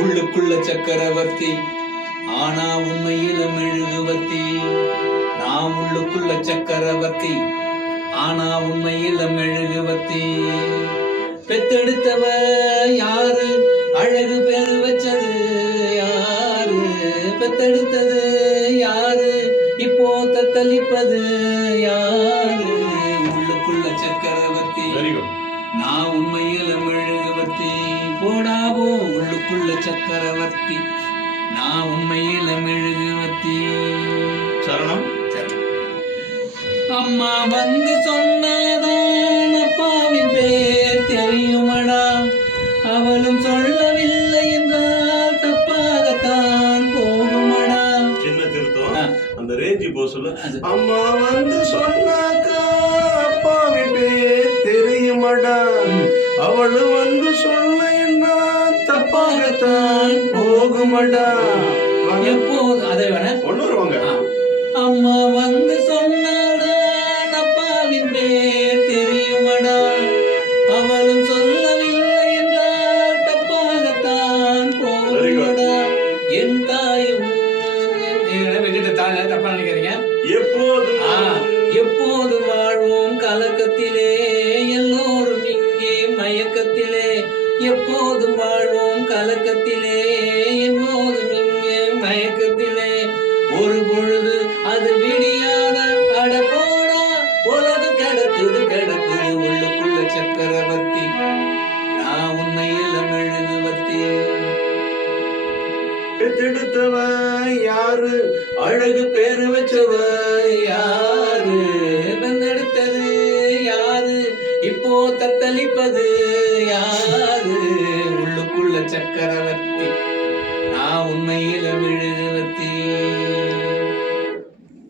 உள்ளுக்குள்ள சக்கரவர்த்தி ஆனா உண்மையில மெழுகுவர்த்தி. நான் உள்ளுக்குள்ள சக்கரவர்த்தி ஆனா உண்மையில மெழுகுவர்த்தி. பெத்தெடுத்தவ யாரு, அழகு பேரு வச்சது யாரு, பெத்தெடுத்தது யாரு, இப்போ தத்தளிப்பது யாரு. உள்ளுக்குள்ள சக்கரவர்த்தி நான் உண்மையில மெழுகுவர்த்தி. போடாவோ உள்ளுக்குள்ள சக்கரவர்த்தி நான் உண்மையில மெழுகுவர்த்தி. சரணம். அம்மா வந்து சொன்னாதான் அப்பாவின் பேர் தெரியுமடா, அவளும் சொல்லவில்லை என்றால் தப்பாகத்தான் போகுமடா. சின்ன திருத்தம், அந்த ரேஞ்சி போ சொல்ல. அம்மா வந்து சொன்னாக்கா அப்பாவின் பேர் தெரியுமடா, அவளும் வந்து சொல்ல என்றால் தப்பாகத்தான் போகுமடா. எப்போது அதை வேண ஒன்னு வருவாங்க. அம்மா வந்து சொன்னாதான் அப்பாவின் பேர் தெரியுமடா, அவளும் சொல்லவில்லை என்றால் தப்பாகத்தான் போகுமடா. என் தாயும் தப்பா நினைக்கிறீங்க. எப்போது வாழ்வோம் கலக்கத்திலே, எல்லோரும் இங்கே மயக்கத்திலே. எப்போதும் வாழ்வோம் கலக்கத்திலே, எல்லோரும் இங்கே மயக்கத்திலே. ஒரு பொழுது அது விடியாத அட போடா, உலகம் கிடக்குது கிடக்குது உள்ளுக்குள்ள சக்கரவர்த்தி நான் உண்மையில மெழுகுவர்த்தி. பெத்தெடுத்தவ யாரு, அழகு பேரு வச்சவ யாரு, பெத்தெடுத்தது யாரு, இப்போ தத்தளிப்பது யாரு. உள்ளுக்குள்ள சக்கரவர்த்தி நான் உண்மையில